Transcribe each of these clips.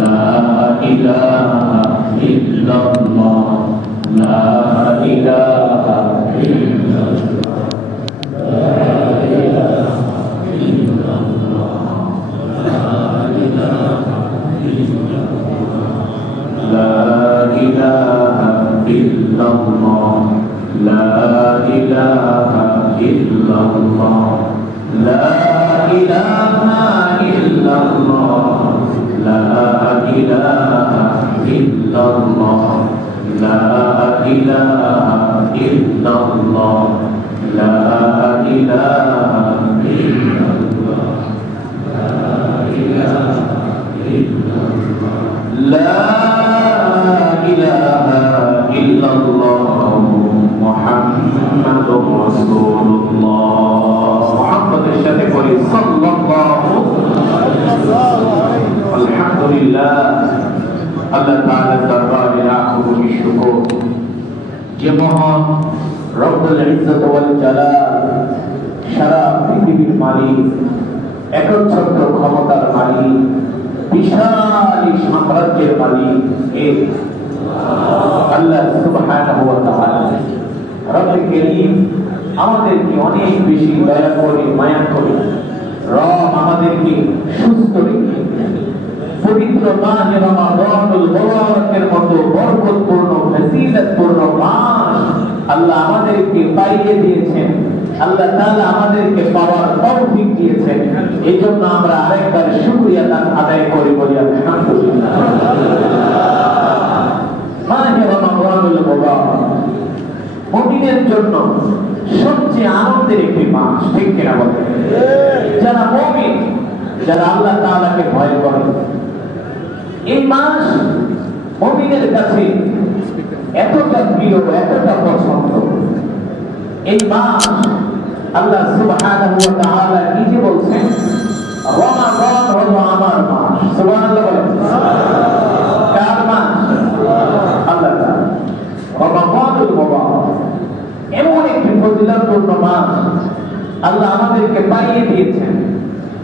لا إله إلا الله لا إله إلا الله لا إله إلا الله لا إله إلا الله لا إله إلا الله لا إله إلا الله لا إله إلا الله لا إله إلا الله لا إله إلا الله لا إله إلا الله لا إله إلا الله لا إله إلا الله محمد رسول الله محمد الشفيع صلى الله الحمد لله الله تعالى دربار লাখো শুকর যে মহান রব্বুল ইজ্জত ওয়াল জালাল সারা পৃথিবীর মালিক একচ্ছত্র ক্ষমতার মালিক বিশাল সাম্রাজ্যের মালিক এই আল্লাহ সুবহানাহু ওয়া তাআলা রব্বুল কারীম আমাদেরকে অনেক বেশি দয়া করে মায়া করে রব আমাদেরকে সুস্থ রেখে পবিত্র মাহে রমাদানুল মুবারকের মতো বরকতপূর্ণ ফজিলতপূর্ণ মাস আল্লাহ আমাদেরকে পাইয়ে দিয়েছেন আল্লাহ তাআলা আমাদেরকে পাওয়ার তৌফিক দিয়েছেন এইজন্য আমরা আরেকবার শুকরিয়া আদায় করি বলি আলহামদুলিল্লাহ মাহে রমাদানুল মুবারক মুমিনের জন্য সবচেয়ে আনন্দের একটি মাস ঠিক কিনা বলেন যারা মুমিন যারা আল্লাহ তাআলাকে ভয় করে এই মাস মুমিনের কাছে এতটা প্রিয় এতটা পছন্দ এই মাস আল্লাহ সুবহানাহু ওয়া তাআলা নিজে বলছেন রমাদান হলো আমার মাস সুবহানাল্লাহ বলেন কার মাস আল্লাহ তাআলা রমাদানুল মুবারক এমন একটি ফজিলতপূর্ণ মাস আল্লাহ আমাদেরকে পাইয়ে দিয়েছেন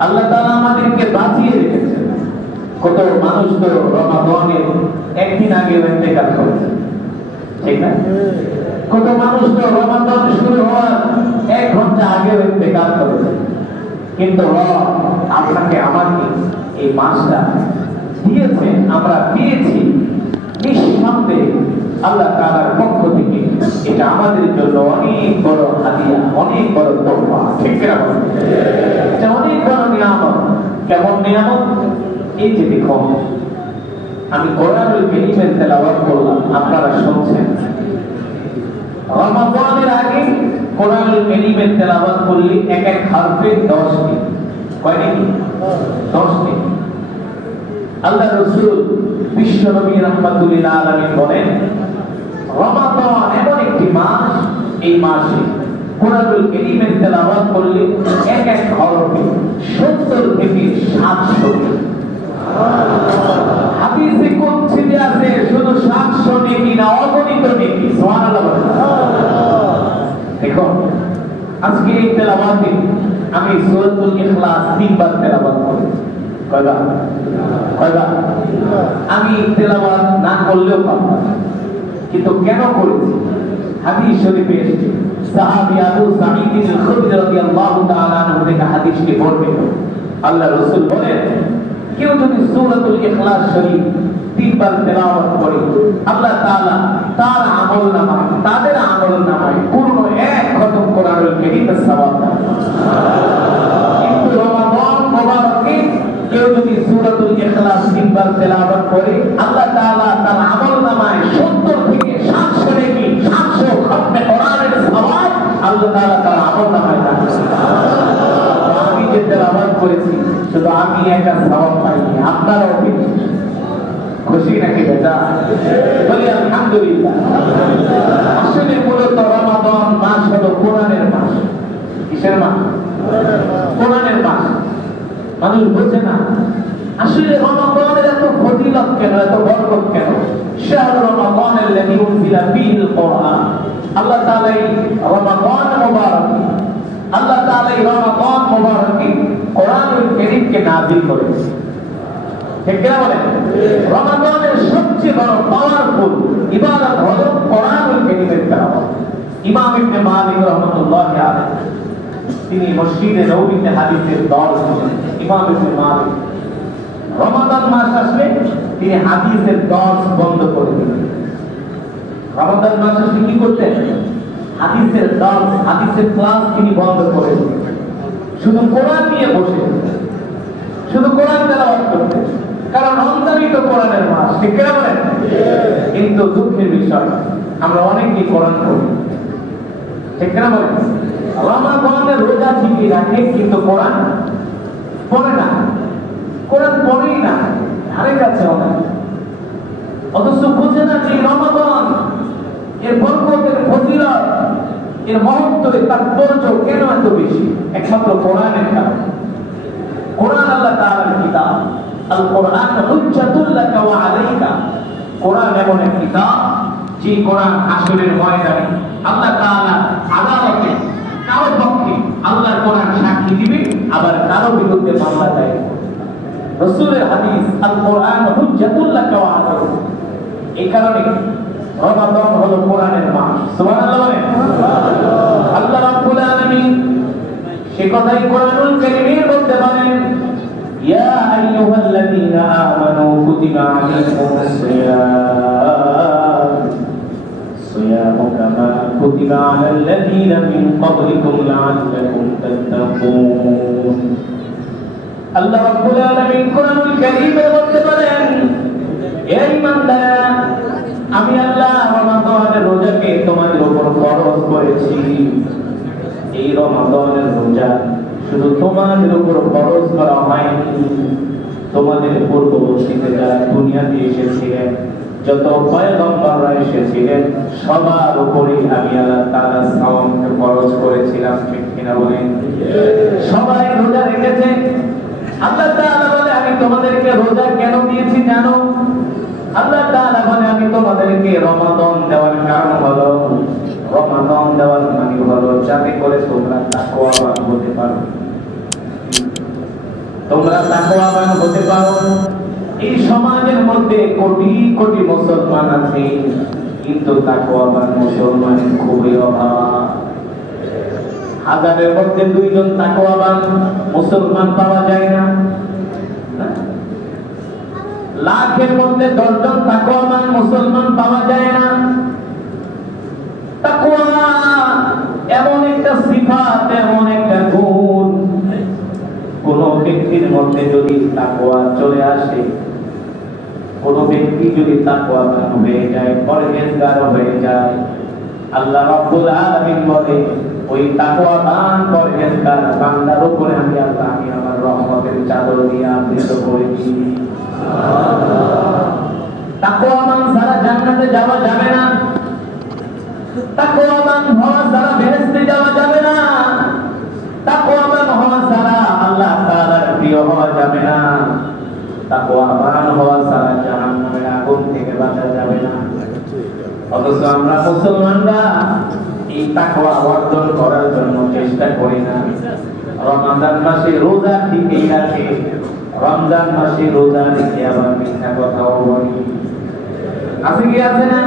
আল্লাহ তাআলা আমাদেরকে বাঁচিয়ে রেখেছেন কত মানুষ তো রমাদানের একদিন আগে ইন্তেকাল করেছে ঠিক না কত মানুষ তো রমাদান শুরু হওয়ার 1 ঘন্টা আগে ইন্তেকাল করেছে কিন্তু রব আপনাকে আমাকে এই মাসটা দিয়েছেন আমরা পেয়েছি নিঃসন্দেহে আল্লাহ তাআলার পক্ষ থেকে এটা আমাদের জন্য অনেক বড় হাদিয়া অনেক বড় তোহফা ঠিক কিনা বলেন এটা অনেক বড় নিয়ামত কেমন নিয়ামত এই যে দেখুন আমি কোরআনুল কারীমের তেলাওয়াত করলাম আপনারা শুনছেন রমাদানের আগে কোরআনুল কারীমের তেলাওয়াত করলে এক এক হরফে 10 টি কয়টি 10 টি আল্লাহ রাসূল বিশ্ব নবী রাহমাতুল লিল আলামিন বলেন রমাদান এমন একটি মাস এই মাসে কোরআনুল কারীমের তেলাওয়াত করলে এক এক হরফে 70 থেকে 700 হাদিসে কুদসিতে আছে শুধু 700 নেকি না অগণিত নেকি সুবহানাল্লাহ দেখো আজকে এই তেলাওয়াতে আমি সূরাতুল ইখলাস 3 বার তেলাওয়াত করেছি কয়বার আমি তেলাওয়াত না করলেও পারতাম কিন্তু কেন করেছি হাদিস শরীফে এসেছে সাহাবী আবু সাঈদ আল খুদরি রাদিয়াল্লাহু তাআলা আনহু থেকে হাদিসটি বর্ণিত আল্লাহ রাসূল বলেন কেউ যদি সূরাতুল ইখলাস শরীফ 3 বার তেলাওয়াত করে আল্লাহ তাআলা তার আমলনামায় তাদের আমলনামায় পূর্ণ এক খতম কোরআনুল কারীমের সওয়াব দেন কিন্তু রমাদান মুবারকে কেউ যদি সূরাতুল ইখলাস 3 বার তেলাওয়াত করে আল্লাহ তাআলা তার আমলনামায় 70 থেকে 700 নেকি 700 খতমে কোরআনের সওয়াব আল্লাহ তাআলা তার আমলনামায় দান করেন আমি যে তেলাওয়াত করেছি শুধু আমি একা সওয়াব পাইনি আপনারাও পেয়েছেন খুশি নাকি বেজা বলি আলহামদুলিল্লাহ আসলে মূলত রমাদান মাস হলো কোরআনের মাস কিসের মাস কোরআনের মাস মানুষ বুঝে না আসলে রমাদানের এত ফজিলত কেন এত বরকত কেন শাহরু রমাদানাল্লাযী উনজিলা ফীহিল কুরআন আল্লাহ তাআলা এই রমাদান মুবারক আল্লাহ তাআলা এই রমাদান মুবারকে কোরআনুল কারীমকে নাযিল করেছেন ঠিক না বলেন? রমাদানের সবচেয়ে বড় পাওয়ারফুল ইবাদত হলো কোরআনুল কারীমের তেলাওয়াত। ইমাম ইবনে মালিক রাহমাতুল্লাহি আলাইহি তিনি মসজিদে নববীতে হাদিসের দর্স দিতেন। ইমাম ইবনে মালিক রমাদান মাস আসলে তিনি হাদিসের দর্স বন্ধ করে দিতেন। রমাদান মাস আসলে কি করতেন? হাদিসের দর্স, হাদিসের ক্লাস তিনি বন্ধ করে দিতেন। শুধু কোরআন নিয়ে বসে শুধু কোরআন তেলাওয়াত করতেন। কারণ রমজানই তো কোরআনের মাস, ঠিক না বলেন? কিন্তু দুঃখের বিষয় আমরা অনেকেই কোরআন পড়ি, ঠিক না বলেন? রমাদানের রোজা ঠিকই রাখে কিন্তু কোরআন পড়ে না, কোরআন পড়েই না, ধারে কাছে অনেক। অথচ বুঝে না যে রমাদান এর বরকত, এর ফজিলত, এর মহত্ব, এর তাৎপর্য কেন এত বেশি? একমাত্র কোরআনের কারণে। কোরআন আল্লাহ তাআলার কিতাব। আল কোরআন হুজ্জাতুল লাকা ওয়া আলাইকা। কোরআন এমন এক কিতাব যে কোরআন হাসরের ময়দানে আল্লাহ তাআলা আদালতে কারো পক্ষে আল্লাহর কোরআন সাক্ষী দিবে, আবার কারো বিরুদ্ধে মামলা দায়ের করবে। রাসূলের হাদিস আল কোরআন হুজ্জাতুল লাকা ওয়া আলাইকা। এই কারণে রমাদান হলো কোরআনের মাস। সুবহানাল্লাহ বলেন। আল্লাহ রাব্বুল আলামিন সে কথাই কোরআনুল কারীমের মধ্যে বলেন, ইয়া আইয়ুহাল্লাযীনা আমানু কুতিবা আলাইকুমুস সিয়ামু কামা কুতিবা আলাল্লাযীনা মিন ক্বাবলিকুম লাআল্লাকুম তাত্তাকুন। আল্লাহ রাব্বুল আলামিন কোরআনুল কারীমের মধ্যে বলেন, হে ঈমানদাররা, আমি আল্লাহ রমাদানের রোজাকে তোমাদের উপর ফরজ করেছি। এই রমাদানের রোজা শুধু তোমাদের উপর ফরজ করা হয়নি, তোমাদের পূর্ববর্তীতে যারা দুনিয়াতে এসেছিলেন, যত পয়গম্বররা এসেছিলেন, সবার উপরে আমি আল্লাহ তাআলা সাওমকে ফরজ করেছিলাম, ঠিক কিনা বলেন? সবাই রোজা রেখেছে। আল্লাহ তাআলা বলে, আমি তোমাদেরকে রোজা কেন দিয়েছি জানো? আল্লাহ তাআলা বলে, আমি তোমাদেরকে রমাদান দেওয়ার কারণ হলো, রমাদান দেওয়ার মানে হলো যাতে করে তোমরা তাকওয়াবান হতে পারো। তোমরা তাকওয়াবান হতে পারো। এই সমাজের মধ্যে কোটি কোটি মুসলমান আছে, কিন্তু তাকওয়াবান মুসলমানের খুবই অভাব। হাজারের মধ্যে 2 জন তাকওয়াবান মুসলমান পাওয়া যায় না। লাখের মধ্যে 10 জন তাকওয়াবান মুসলমান পাওয়া যায় না। তাকওয়া এমন একটা সিফাত, এমন একটা গুণ, কোন ব্যক্তির মধ্যে যদি তাকওয়া চলে আসে, কোন ব্যক্তি যদি তাকওয়াবান হয়ে যায়, পরহেজগার হয়ে যায়, আল্লাহ রাব্বুল আলামিন বলে, ওই তাকওয়াবান পরহেজগার বান্দার উপরে আমি আল্লাহ আমার রহমতের চাদর দিয়ে আবৃত করেছি। তাকওয়াবান ছাড়া জান্নাতে যাওয়া যাবে না। তাকওয়াবান হওয়া ছাড়া বেহেশতে যাওয়া যাবে না। তাকওয়াবান হওয়া ছাড়া আল্লাহ তাআলার প্রিয় হওয়া যাবে না। তাকওয়াবান হওয়া ছাড়া জাহান্নামের আগুন থেকে বাঁচা যাবে না। অথচ আমরা মুসলমানরা এই তাকওয়া অর্জন করার জন্য চেষ্টা করি না। রমজান মাসে রোজা ঠিকই রাখে, রমজান মাসে রোজা রেখে আবার মিথ্যা কথাও বলি। আছে কি আছে না?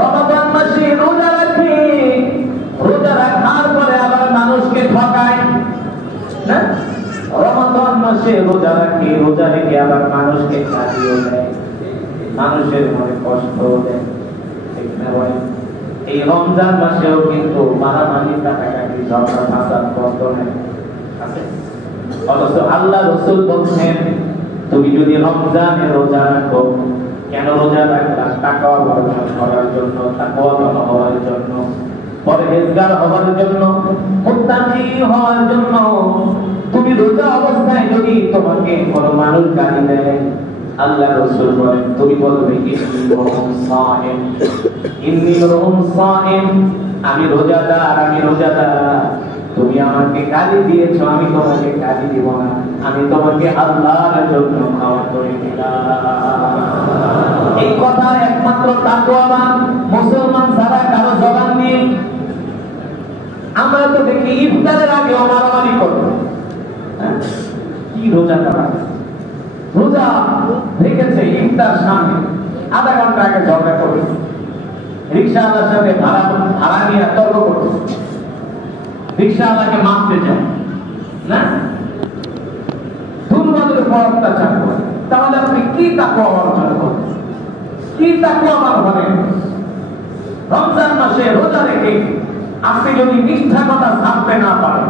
রমজান মাসে রোজা রাখে, রোজা রাখার পরে আবার মানুষকে ঠকায় না? রমজান মাসে রোজা রাখে, রোজা রেখে আবার মানুষকে খাইয়ে দেয়, মানুষের মনে কষ্ট দেয়, ঠিক না বলেন? এই রমজান মাসেও কিন্তু মারামারি, কাটাকাটি, ঝগড়া ফাসাদ বন্ধ নেই, আছে। অথচ আল্লাহ রাসূল বলছেন, তুমি যদি রমজানে রোজা রাখো, কেন রোজা রাখলা? তাকওয়া অর্জন করার জন্য, তাকওয়াবান হওয়ার জন্য, পরহেজগার হওয়ার জন্য, মুত্তাকি হওয়ার জন্য। তুমি রোজা অবস্থায় যদি তোমাকে কোনো মানুষ গালি দেয়, আল্লাহ রাসূল বলেন, তুমি বলবে ইন্নী রুহুম সাইম, আমি রোজাদার, আমি রোজাদার। তুমি আমাকে গালি দিয়েছো, আমি তোমাকে গালি দিব না, আমি তোমাকে আল্লাহর জন্য ক্ষমা করে দিলাম। এই কথা একমাত্র তাকওয়াবান মুসলমান ছাড়া কারো জবান দিয়ে। আমরা তো দেখি ইফতারের আগে মারামারি করব, কি রোজা করা, রোজা রোজা রেখেছে ইফতার সামনে, আধা ঘন্টা আগে ঝগড়া করছে, রিক্সাওয়ালার সাথে ভাড়া নিয়ে তর্ক করছে, রিক্সাওয়ালাকে মারতে যায় না, দুর্বলের উপর অত্যাচার করে। তাহলে আপনি কি তাকওয়া অর্জন করেন? কি তাকওয়া আমার ঘরে? রমজান মাসে রোজা রেখে আপনি যদি মিথ্যা কথা ছাড়তে না পারেন,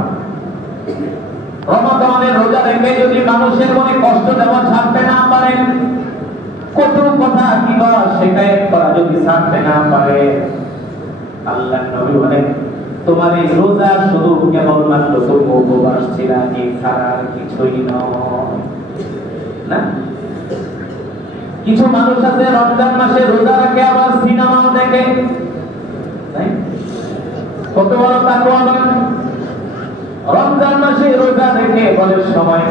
রমাদানের রোজা রেখে যদি মানুষের মনে কষ্ট দেওয়া ছাড়তে না পারেন, কত কথা কিবা শিকায়ত করা যদি ছাড়তে না পারে, আল্লাহ নবী বলেন তোমার এই রোজা শুধু কেবলমাত্র তুমি উপবাস ছিলা, এছাড়া কিছুই নয়। না, কিছু মানুষ আছে রমজান মাসে রোজা রাখে আবার সিনেমাও দেখে, কত বড় তাকওয়াবান। রমজান মাসে রোজা রেখে বলে সময়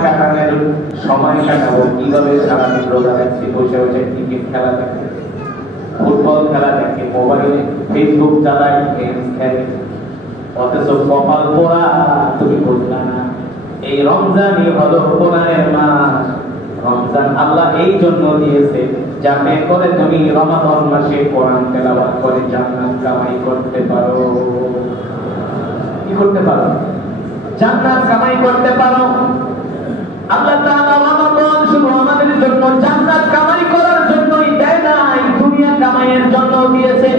কাটাবো কিভাবে, সারাদিন রোজা রাখছি, বসে বসে ক্রিকেট খেলা দেখে, ফুটবল খেলা দেখে, মোবাইলে ফেসবুক চালায়, গেম খেলে, অথচ কপাল পোড়া তুমি বুঝলা না এই রমজানই হলো কোরআনের মাস। রমজান আল্লাহ এই জন্য দিয়েছে যাতে করে তুমি রমাদান মাসে কোরআন তেলাওয়াত করে জান্নাত কামাই করতে পারো। কি করতে পারো? জান্নাত কামাই করতে পারো। আল্লাহ তাআলা রমাদান শুধু আমাদের জন্য জান্নাত কামাই করার জন্যই দেয় না, এই দুনিয়া কামাইয়ের জন্য দিয়েছে।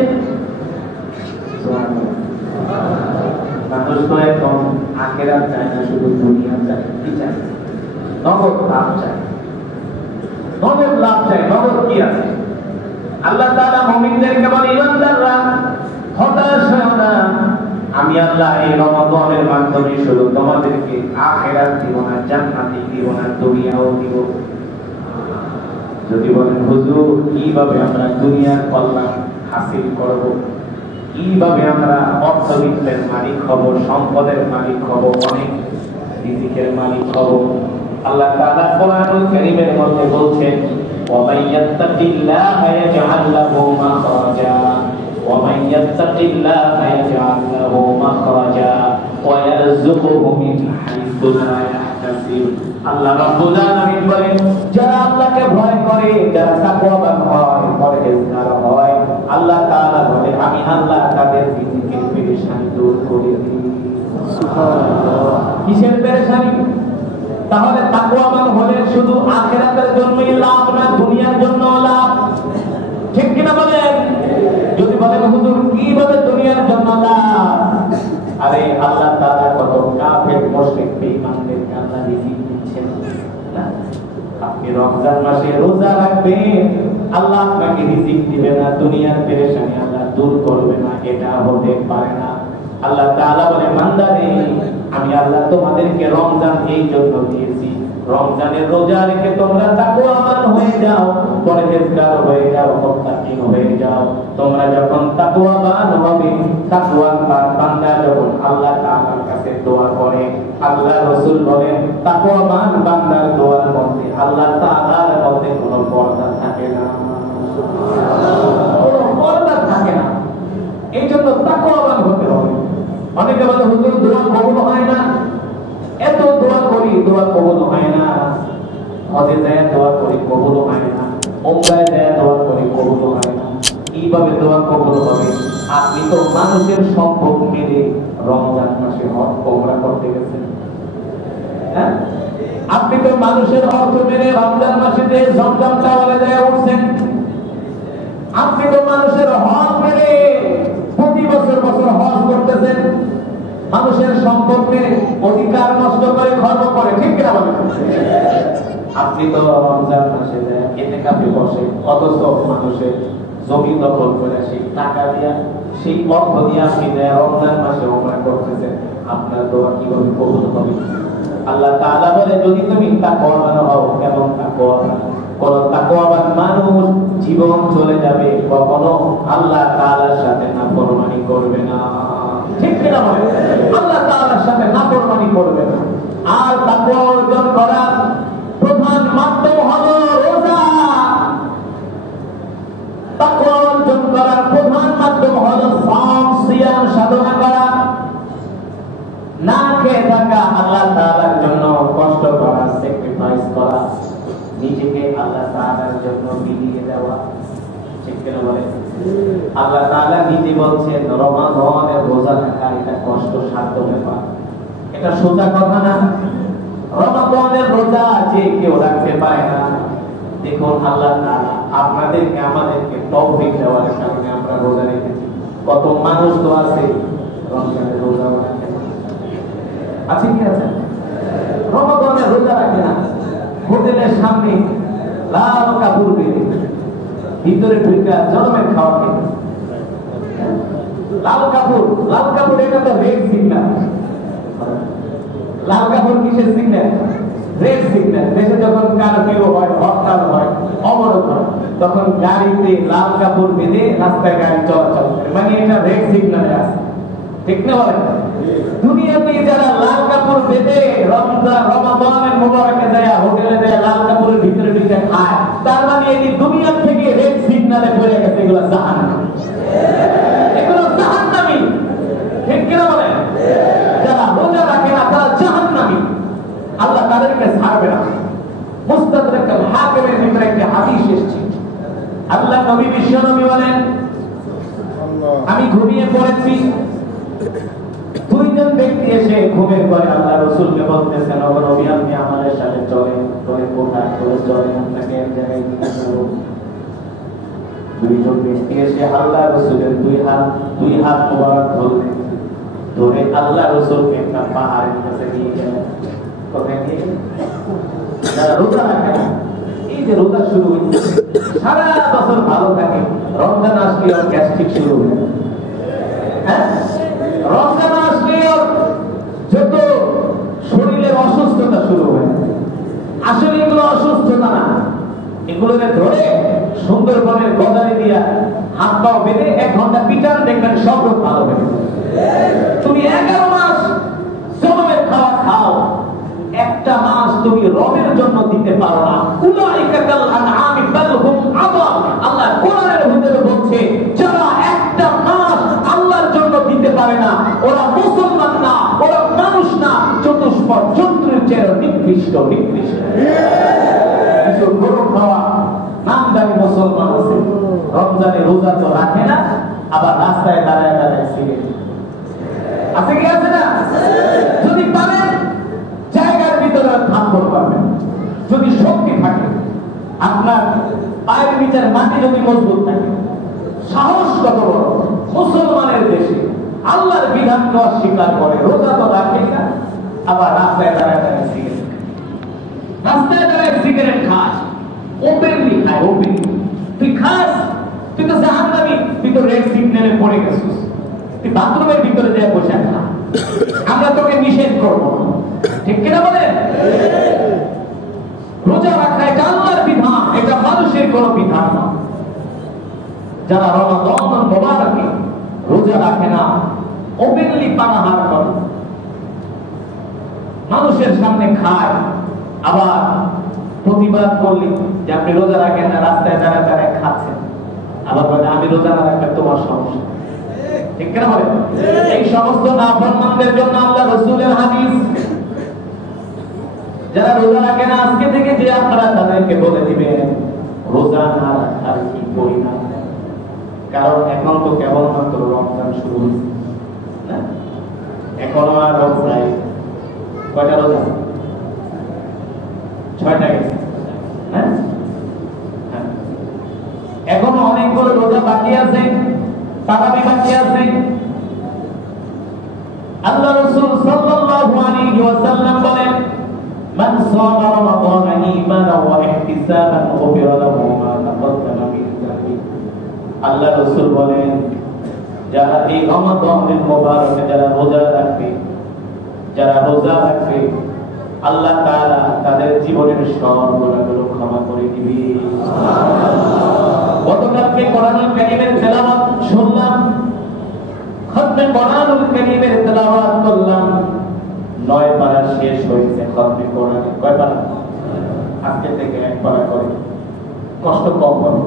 মানুষ তো এখন আখিরাত চায় না, শুধু দুনিয়া চায়। কি চায়? নগদ লাভ চায়, নগদ লাভ চায়। নগদ কি আছে? আল্লাহ তাআলা মুমিনদেরকে বলে, ইমানদাররা হতাশ হও না, আমি আল্লাহ এই রমাদানের মাধ্যমে শুধু তোমাদেরকে আখিরাত দিব না, জান্নাতি দিব না, দুনিয়াও দিব। যদি বলেন হুজুর কিভাবে আমরা দুনিয়ার কল্যাণ হাসিল করব, কিভাবে আমরা অর্থবিত্তের মালিক হব, সম্পদের মালিক হব, অনেক রিজিকের মালিক হব, আল্লাহ তাআলা কোরআনুল কারীমের মধ্যে বলছেন وَمَن يَتَّقِ اللَّهَ يَجْعَل لَّهُ مَخْرَجًا وَمَن يَتَّقِ اللَّهَ يَجْعَل لَّهُ مَخْرَجًا وَيَرْزُقْهُ مِنْ حَيْثُ لَا يَحْتَسِبُ। আল্লাহ রাব্বুল আলামিন বলেন যারা আল্লাহকে ভয় করে, যারা তাকওয়াবান হয়, পরহেজগার হয়, আল্লাহ তাআলা বলে আমি আল্লাহ তাদের রিজিকের পেরেশানি দূর করে দিই। সুবহানাল্লাহ। কিসের পেরেশানি? তাহলে তাকওয়াবান হলে শুধু আখিরাতের জন্যই লাভ না, দুনিয়ার জন্য লাভ। ঠিক কিনা বলেন? যদি বলেন হুজুর কিভাবে দুনিয়ার জন্য লাভ? আরে আল্লাহ তাআলা কত কাফের মুশরিক বেঈমানদেরকে আল্লাহ রিজিক দিচ্ছেন না। আপনি রমজান মাসে রোজা রাখবেন, আল্লাহ আপনাকে রিজিক দিবে না, দুনিয়ার পেরেশানি আল্লাহ দূর করবে না, এটা হতে পারে না। আল্লাহ তাআলা বলে বান্দারে আমি আল্লাহ তোমাদেরকে রমজান এই জন্য দিয়েছি, রমজানের রোজা রেখে তোমরা তাকওয়াবান হয়ে যাও, পরহেজগার হয়ে যাও, মুত্তাকিন হয়ে যাও। তোমরা যখন তাকওয়াবান হবে, তাকওয়াবান বান্দা যখন আল্লাহ তাআলার কাছে দোয়া করে, আল্লাহ রাসূল বলেন তাকওয়াবান বান্দার দোয়ার মধ্যে আল্লাহ তাআলার মধ্যে কোনো পর্দা থাকে না, কোনো পর্দা থাকে না। এই জন্য তাকওয়াবান হতে হবে। অনেকে বলে হুজুর দোয়া কবুল হয় না, এত দোয়া করি দোয়া কবুল হয় না, হজে যায় দোয়া করি কবুল হয় না, উমরায় যায় দোয়া করি কবুল হয় না। কিভাবে দোয়া কবুল হবে? আপনি তো মানুষের সম্পদ মেরে রমজান মাসে হজ উমরা করতে গেছেন, হ্যাঁ? আপনি তো মানুষের অর্থ মেরে রমজান মাসে যে জমজম টাওয়ারে যায় উঠছেন, আপনি তো মানুষের হজ মেরে প্রতি বছর বছর হজ করতেছেন, মানুষের সম্পর্কে অধিকার নষ্ট করে খর্ব করে। ঠিক কিনা বলেন? আপনি তো রমজান মাসে ইতিকাফে বসে, অথচ মানুষের জমি দখল করে সেই টাকা দিয়া, সেই অর্থ দিয়ে আপনি রমজান মাসে উমরা করতেছেন। আপনার দোয়া কিভাবে কবুল হবে? আল্লাহ তাআলা বলে যদি তুমি তাকওয়াবান হও, কেমন তাকওয়াবান? কোন তাকওয়াবান মানুষ জীবন চলে যাবে, কখনো আল্লাহ তাআলার সাথে নাফরমানি করবে না। ঠিক কিনা বলেন? আল্লাহ তাআলার সাথে নাফরমানি করবে না। আর তাকওয়া অর্জন করার প্রধান মাধ্যম হলো রোজা। তাকওয়া অর্জন করার প্রধান মাধ্যম হলো সাম, সিয়াম সাধনা করা, না খেয়ে থাকা, আল্লাহ তাআলার জন্য কষ্ট করা, স্যাক্রিফাইস করা, নিজেকে জন্য বিলিয়ে দেওয়া, ঠিক কিনা বলে? আল্লাহ তাআলা নিজে বলছেন রমাদানের রোজা রাখা এটা কষ্টসাধ্য ব্যাপার, এটা সোজা কথা না। রমাদানের রোজা যে কেউ রাখতে পারে না, দেখুন আল্লাহ তাআলা আপনাদেরকে আমাদেরকে তৌফিক দেওয়ার কারণে আমরা রোজা রেখেছি। কত মানুষ তো আছে রমজানের রোজা রাখে না, আছে কি আছে? রমাদানের রোজা রাখে না, হোটেলের সামনে লাল কাপড় বেঁধে ভিতরে ঢুকা জনমের খাওয়া খেয়ে লাল কাপড় এটা তো রেড সিগন্যাল। লাল কাপড় কিসের সিগন্যাল? Red signal. দেশে যখন কারফিউ হয়, হরতাল হয়, অবরোধ হয়, তখন গাড়িতে লাল কাপড় বেঁধে রাস্তায় গাড়ি চলাচল করে, মানে এটা রেড সিগন্যালে আছে, ঠিক না বলেন? দুনিয়াতে যারা লাল কাপড় বেঁধে রমাদানের মুবারকে যায় হোটেলে যায় লাল কাপড়ের ভিতরে ঢুকে খায়, তার মানে এই দুনিয়া থেকে রেড সিগন্যালে পড়ে গেছে, এগুলো জাহান্নাম, এগুলো জাহান্নামী, ঠিক কিনা বলেন? যারা রোজা রাখে না তারা জাহান্নামী, আল্লাহ তাদেরকে ছাড়বে না। মুস্তাদরাক আল হাকিমের ভিতরে একটা হাদিস এসেছে, আল্লাহ নবী বিশ্বনবী বলেন, আমি ঘুমিয়ে পড়েছি, দুইজন ব্যক্তি এসে ঘুমের পরে আল্লাহ রাসূলকে বলতেছেন, ও নবী আপনি আমাদের সাথে চলেন। করে কোথায় করে চলেন, আপনাকে এক জায়গায় নিয়ে যাব। দুইজন ব্যক্তি এসে আল্লাহ রাসূলের দুই হাত মোবারক ধরলেন, ধরে আল্লাহ রাসূলকে একটা পাহাড়ের কাছে নিয়ে গেলেন। কোথায় নিয়ে গেলেন? যারা রোজা রাখে, এই যে রোজা শুরু হয়েছে, সারা বছর ভালো থাকে, রমজান আসলে আর গ্যাস্ট্রিক শুরু হয়ে যায়। হ্যাঁ, রমজান আসলে যত শরীরের অসুস্থতা শুরু হয়। আসলে এগুলো অসুস্থতা না, এগুলোকে ধরে সুন্দরবনের গদারি দিয়া হাত পাও বেঁধে 1 ঘন্টা পিটান, দেখবেন সব রোগ ভালো হয়ে যাবে। তুমি 11 মাস জনমের খাওয়া খাও, একটা মাস তুমি রবের জন্য দিতে পারো না। উলাইকা কাল আনআমি বাল হুম আদাল। আল্লাহ কোরআনের ভিতরে বলছে, যারা একটা মাস আল্লাহর জন্য দিতে পারে না, ওরা মুসলমান না, ওরা মানুষ না, চতুষ্পদ জন্তুর চেয়ে নিকৃষ্ট। কিছু গরু খাওয়া নামদারি মুসলমান আছে, রমজানে রোজা তো রাখে না, আবার রাস্তায় দাঁড়ায় দাঁড়ায় সিগারেট আছে কি আছে না? যদি পারেন জায়গার ভিতরে থাম্বর পাবেন, যদি শক্তি থাকে, আপনার পায়ের নিচের মাটি যদি মজবুত থাকে, সাহস কত বড়, মুসলমানের দেশে আল্লাহর বিধানকে অস্বীকার করে, রোজা তো রাখে না, আবার রাস্তায় দাঁড়ায় দাঁড়ায় সিগারেট, রাস্তায় দাঁড়ায় সিগারেট খাস, ওপেনলি খায়, ওপেনলি। তুই খাস, তুই তো জাহান্নামী, তুই তো রেড সিগন্যালে পড়ে গেছিস, তুই বাথরুমের ভিতরে যায় বসে খা, আমরা তোকে নিষেধ করবো, ঠিক কিনা বলেন? রোজা রাখা এটা আল্লাহর বিধান, এটা মানুষের কোন বিধান না। যারা রমাদান মুবারকে রোজা রাখে না, ওপেনলি পানাহার করে, মানুষের সামনে খায়, আবার প্রতিবাদ করলে যে আপনি রোজা রাখেন না, রাস্তায় দাঁড়ায় দাঁড়ায় খাচ্ছেন, আবার বলে আমি রোজা না রাখলে তোমার সমস্যা, ঠিক কিনা বলেন? এই সমস্ত নাফরমানদের জন্য আল্লাহ রাসূলের হাদিস, যারা রোজা রাখে না আজকে থেকে যে আপনারা তাদেরকে বলে দিবেন রোজা না রাখার কি পরিণাম। কারণ এখন তো কেবলমাত্র রমজান শুরু হয়েছে, এখনো আর রোজ নাই। কয়টা রোজা? 6টা গেছে। হ্যাঁ, এখনো অনেকগুলো রোজা বাকি আছে, তারাবি বাকি আছে। আল্লাহ রাসূল সাল্লাল্লাহু আলাইহি ওয়াসাল্লাম বলেন, মান সামা রমাদান ঈমানান ওয়া ইহতিসাবান গুফিরা লাহু মা তাকাদ্দামা মিন যানবি। আল্লাহ রাসূল বলেন, যারা এই রমাদানের মুবারকে যারা রোজা রাখবে, আল্লাহ তাআলা তাদের জীবনের সব গুনাহগুলো ক্ষমা করে দিবে। সুবহানাল্লাহ। গতকালকে কোরআনুল কারীমের তেলাওয়াত শুনলাম, খতমে কোরআনুল কারীমের তেলাওয়াত করলাম, 9 পারা শেষ হয়েছে খতমে কোরআনে। কয় পারা? আজকে থেকে 1 পারা করে, কষ্ট কম হবে।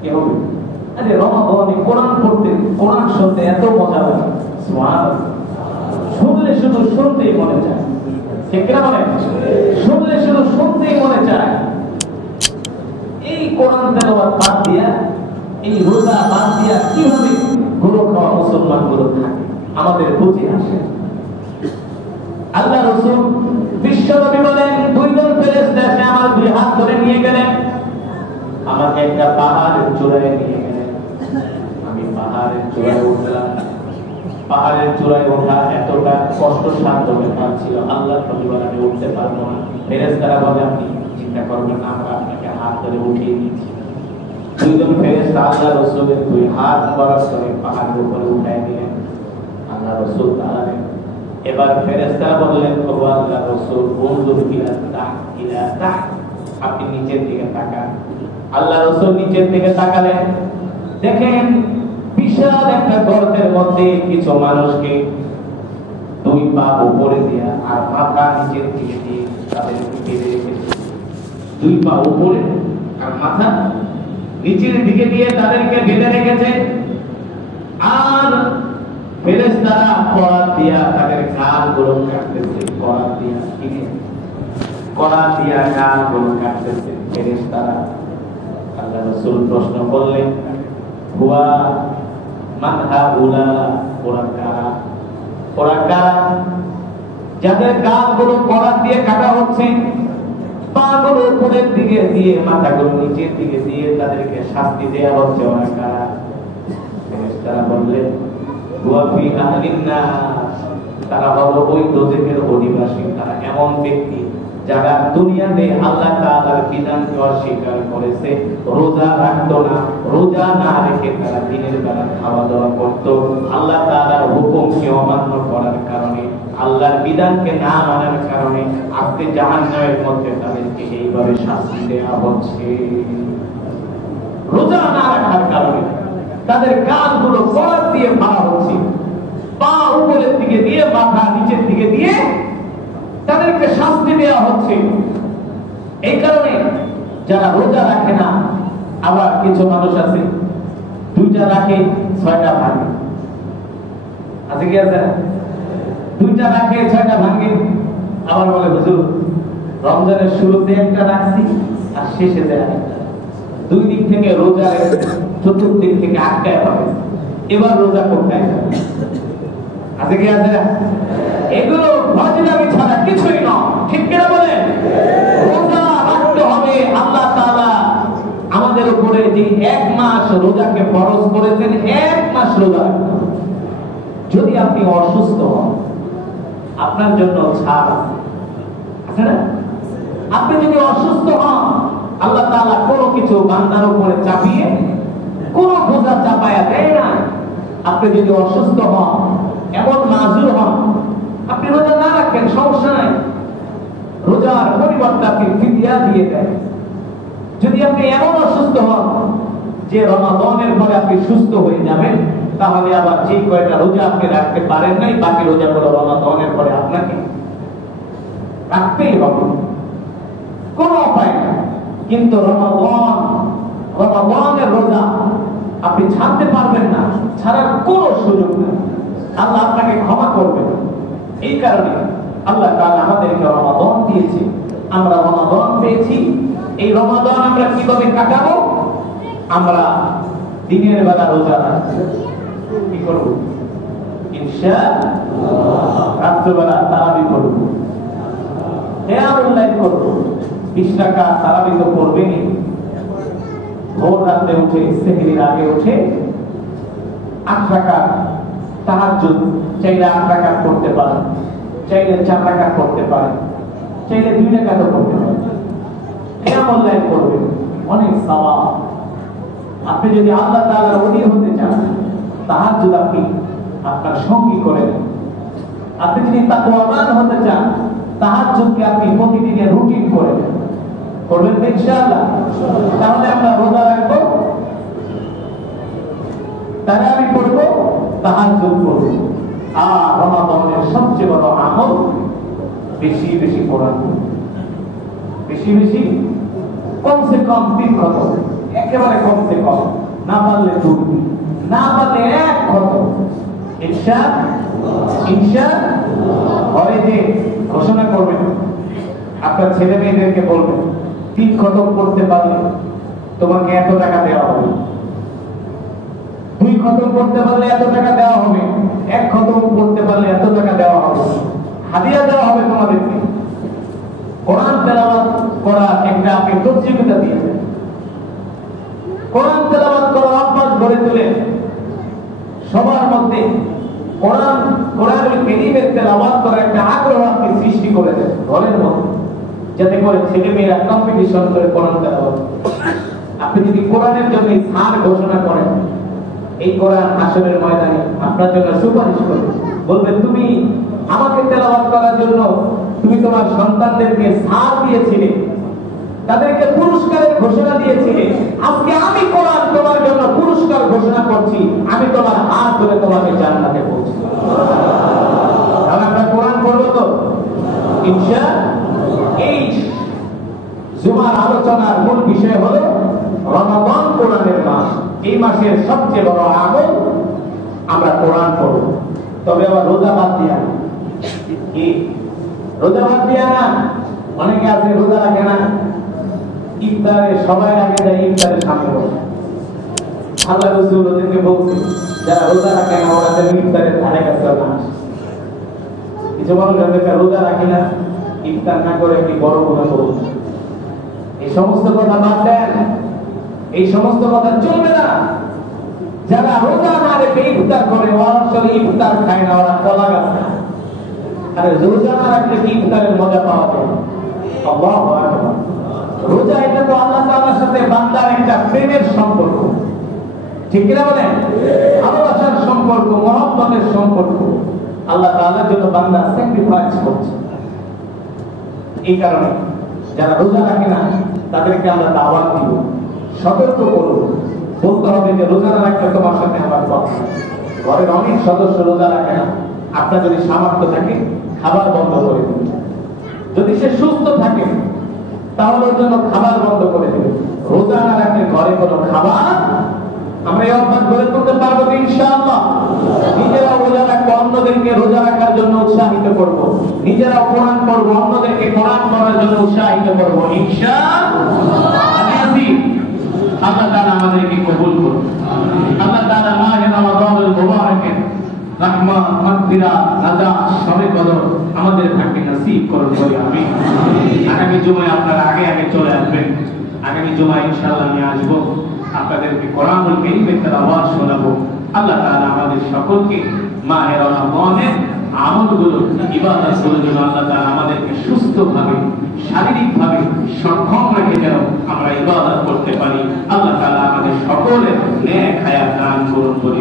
কি হবে? আরে রমাদানে কোরআন পড়তে, কোরআন শুনতে এত মজা লাগে, সুবহানাল্লাহ। শুনলে শুধু শুনতেই মনে চায়, ঠিক কিনা বলেন? শুনলে শুধু শুনতেই মনে চায়। এই কোরআন তেলাওয়াত বাদ দিয়া, এই রোজা বাদ দিয়া কিভাবে গরু খাওয়া মুসলমান গুলো থাকে আমাদের বুঝে আসে। আল্লাহ রাসূল বিশ্বনবী বলেন, দুইজন ফেরেশতা এসে আমার দুই হাত ধরে নিয়ে গেলেন, আমাকে একটা পাহাড়ের চূড়ায় নিয়ে গেলেন। আমি পাহাড়ের চূড়ায় উঠলাম। পাহাড়ের চূড়ায় ওঠা এতটা কষ্টসাধ্য ব্যাপার ছিল, আল্লাহর নবী বলেন আমি উঠতে পারবো না। ফেরেশতারা বলে আপনি চিন্তা করবেন না, আমরা আপনাকে হাত ধরে উঠিয়ে দিচ্ছি। দুইজন ফেরেশতা আল্লাহ রাসূলের দুই হাত বরাবর করে পাহাড়ের উপরে উঠায় দিলেন। আল্লাহ রাসূল দাঁড়ালেন। এবার ফেরেশতারা বললেন, ও আল্লাহ রাসূল উনজুর ইলা তাহ, আপনি নিচের দিকে তাকান। আল্লাহ রাসূল নিচের দিকে তাকালেন, দেখেন বিশাল একটা গর্তের মধ্যে কিছু মানুষকে দুই পা উপরে দিয়া আর মাথা নিচের দিকে দিয়ে তাদেরকে বেঁধে রেখেছে। দুই পা উপরে আর মাথা নিচের দিকে দিয়ে তাদেরকে বেঁধে রেখেছে। আর ফেরেশতারা করাত দিয়া তাদের কানগুলো কাটতেছে, করাত দিয়া কানগুলো কাটতেছে ফেরেশতারা। আল্লাহ রাসূল প্রশ্ন করলেন, হুয়া মান হাউলা, ওরা কারা যাদের কানগুলো করাত দিয়ে কাটা হচ্ছে, পাগুলো উপরের দিকে দিয়ে মাথাগুলো নিচের দিকে দিয়ে তাদেরকে শাস্তি দেয়া হচ্ছে, ওরা কারা? ফেরেশতারা বললেন, হুয়া ফি আহলিন নাস, তারা হলো ওই দোজখের অধিবাসী। তারা এমন ব্যক্তি যারা দুনিয়াতে আল্লাহ তাআলার বিধানকে অস্বীকার করেছে, রোজা রাখতো না, রোজা না রেখে তারা দিনের বেলা খাওয়া দাওয়া করত, আল্লাহ তাআলার হুকুমকে অমান্য করার কারণে, আল্লাহর বিধানকে না মানার কারণে আজকে জাহান্নামের মধ্যে তাদেরকে এইভাবে শাস্তি দেওয়া হচ্ছে। রোজা না রাখার কারণে তাদের কানগুলো করাত দিয়ে মারা হচ্ছে, পা উপরের দিকে দিয়ে মাথা নিচের দিকে দিয়ে তাদেরকে শাস্তি দেওয়া হচ্ছে। এই কারণে যারা রোজা রাখে না, আবার কিছু মানুষ আছে দুইটা রাখে ছয়টা ভাঙে, আছে কি আছে? দুইটা রাখে ছয়টা ভাঙে, আবার বলে হুজুর রমজানের শুরুতে একটা রাখছি আর শেষে দেয় একটা। দুই দিক থেকে রোজা রেখে চতুর্দিক থেকে আটকায় পাবে, এবার রোজা কোথায় যাবে? আছে কি আছে? এগুলো ফাজিলামি ছাড়া কিছুই নয়, ঠিক কিনা বলেন? রোজা রাখতে হবে। আল্লাহ তাআলা আমাদের উপরে যে এক মাস রোজাকে ফরজ করেছেন, এক মাস রোজা রাখতে হবে। যদি আপনি অসুস্থ হন, আপনার জন্য ছাড় আছে না? আপনি যদি অসুস্থ হন, আল্লাহ তাআলা কোনো কিছু বান্দার উপরে চাপিয়ে কোনো বোঝা চাপায়া দেয় না। আপনি যদি অসুস্থ হন, এমন মাজুর হন, আপনি রোজা না রাখেন, সমস্যা নাই, রোজার পরিবর্তে আপনি ফিদিয়া দিয়ে দেন। যদি আপনি এমন অসুস্থ হন যে রমাদানের পরে আপনি সুস্থ হয়ে যাবেন, তাহলে আবার যে কয়টা রোজা আপনি রাখতে পারেন নাই, বাকি রোজাগুলো রমাদানের পরে আপনাকে রাখতেই হবে, কোনো উপায় নেই। কিন্তু রমাদানের রোজা আপনি ছাড়তে পারবেন না, ছাড়ার কোনো সুযোগ নেই, আল্লাহ আপনাকে ক্ষমা করবেন। এই কারণে আল্লাহ তাআলা আমাদেরকে রমাদান দিয়েছে, আমরা রমাদান পেয়েছি। এই রমাদান আমরা কিভাবে কাটাবো? আমরা দিনের বেলা রোজা রাখবো, কি করব? ইনশাআল্লাহ রাত্রিবেলা তারাবি করব, কিয়ামুল লাইল করব। 20 রাকাত তারাবি তো করবেনই। ভোর রাতে উঠে, সেহরির আগে উঠে 8 রাকাত তাহাজ্জুদ, চাইলে 8 রাকাত করতে পারেন, চাইলে 4 রাকাত করতে পারেন, চাইলে 2 রাকাতও করতে পারেন। কিয়ামুল লাইল করবেন, অনেক সওয়াব। আপনি যদি আল্লাহ তাআলার ওলি হতে চান, তাহাজ্জুদ আপনি আপনার সঙ্গী করে নেন। আপনি যদি তাকওয়াবান হতে চান, তাহাজ্জুদকে আপনি প্রতিদিনের রুটিন করে নেন। করবেন তো ইনশাআল্লাহ? তাহলে আমরা রোজা রাখবো, তারাবি করব, তাহাজ্জুদ করব। আর রমাদানের সবচেয়ে বড় আমল বেশি বেশি কোরআন পড়ব, বেশি বেশি, কমসে কম 3 খতম, একেবারে কমসে কম, না পারলে 2, না পারলে 1 খতম। ইনশাআল্লাহ ঘরে যে ঘোষণা করবেন, আপনার ছেলে মেয়েদেরকে বলবেন 3 খতম করতে পারলে তোমাকে এত টাকা দেওয়া হবে, 2 খতম পড়তে পারলে এত টাকা দেওয়া হবে, 1 খতম পড়তে পারলে এত টাকা দেওয়া হবে, হাদিয়া দেওয়া হবে তোমাদেরকে। কোরআন তেলাওয়াত করা একটা আপনি প্রতিযোগিতা দিয়ে কোরআন তেলাওয়াত করার অভ্যাস গড়ে তুলে সবার মধ্যে কোরআনুল কারীমের তেলাওয়াত করার একটা আগ্রহ আপনি সৃষ্টি করে দেন ঘরের মধ্যে, যাতে করে ছেলে মেয়েরা কম্পিটিশন করে কোরআন তেলাওয়াত। আপনি যদি কোরআনের জন্য স্থান ঘোষণা করেন, এই কোরআন হাসরের ময়দানে আপনার জন্য সুপারিশ করবে, বলবে তুমি আমাকে তেলাওয়াত করার জন্য তুমি তোমার সন্তানদেরকে সার দিয়েছিলে, তাদেরকে পুরস্কারের ঘোষণা দিয়েছিলে, আজকে আমি কোরআন তোমার জন্য পুরস্কার ঘোষণা করছি, আমি তোমার হাত ধরে তোমাকে জান্নাতে পৌঁছে দেব। তাহলে আমরা কোরআন পড়বো তো ইনশাআল্লাহ। এই জুমার আলোচনার মূল বিষয় হলো রমাদান কোরআনের মাস। এই মাসের সবচেয়ে বড় আমল আমরা কোরআন পড়ব। তবে আবার রোজা বাদ দিয়া কি রোজা বাদ দিয়া না, অনেকে আছে রোজা রাখে না, ইফতারে সবাই আগে যায়, ইফতারের সামনে বসে। আল্লাহ রাসূল ওদেরকে বলছে যারা রোজা রাখে না ওরা যেন ইফতারের ধারে কাছে না আসে। কিছু মানুষ রোজা রাখে না, ইফতার না করে একটি বড় গুনাহ করছে। এই সমস্ত কথা বাদ দেন, এই সমস্ত কথা চলবে না। যারা রোজা না রেখে ইফতার করে ওরা আসলে ইফতার খায় না, ওরা কলা গাছ খায়। আরে রোজা না রাখলে কি ইফতারের মজা পাওয়া যায়? আল্লাহু আকবার। রোজা এটা তো আল্লাহ তাআলার সাথে বান্দার একটা প্রেমের সম্পর্ক, ঠিক কিনা বলেন? ভালোবাসার সম্পর্ক, মহব্বতের সম্পর্ক। আল্লাহ তাআলার জন্য বান্দা স্যাক্রিফাইস করছে। এই কারণে যারা রোজা রাখে না তাদেরকে আমরা দাওয়াত দিব, সতর্ক করব, বলতে হবে যে রোজা না রাখলে তোমার সাথে আমার কথা। ঘরের অনেক সদস্য রোজা রাখে না, আপনার যদি সামর্থ্য থাকে খাবার বন্ধ করে দিন। যদি সে সুস্থ থাকে তাহলে ওর জন্য খাবার বন্ধ করে দেবে। রোজা না রাখলে ঘরে কোনো খাবার আমরা এই অভ্যাস গড়ে তুলতে পারবো ইনশাআল্লাহ। নিজেরা রোজা রাখবো, অন্যদেরকে রোজা রাখার জন্য উৎসাহিত করব। নিজেরা কোরআন পড়বো, অন্যদেরকে কোরআন পড়ার জন্য উৎসাহিত করব ইনশাআল্লাহ। আল্লাহ তাআলা আমাদেরকে কবুল করুন। আল্লাহ তাআলা মাহে রমাদানুল মুবারকের রহমত, মাগফিরাত, নাজাত, শবে কদর আমাদের ভাগ্যে নসিব করুন বলি আমিন। আগামী জুমায় আপনারা আগে আগে চলে আসবেন। আগামী জুমায় ইনশাআল্লাহ আমি আসবো, আপনাদেরকে কোরআনুল কারীমের তেলাওয়াত শোনাবো। আল্লাহ তাআলা আমাদের সকলকে মাহে রমাদানের আমলগুলো, ইবাদতগুলোর জন্য আল্লাহ তাআলা আমাদেরকে সুস্থভাবে, শারীরিকভাবে সক্ষম রেখে যেন আমরা ইবাদত করতে পারি। আল্লাহ তাআলা আমাদের সকলের নেক হায়াত দান করুন বলি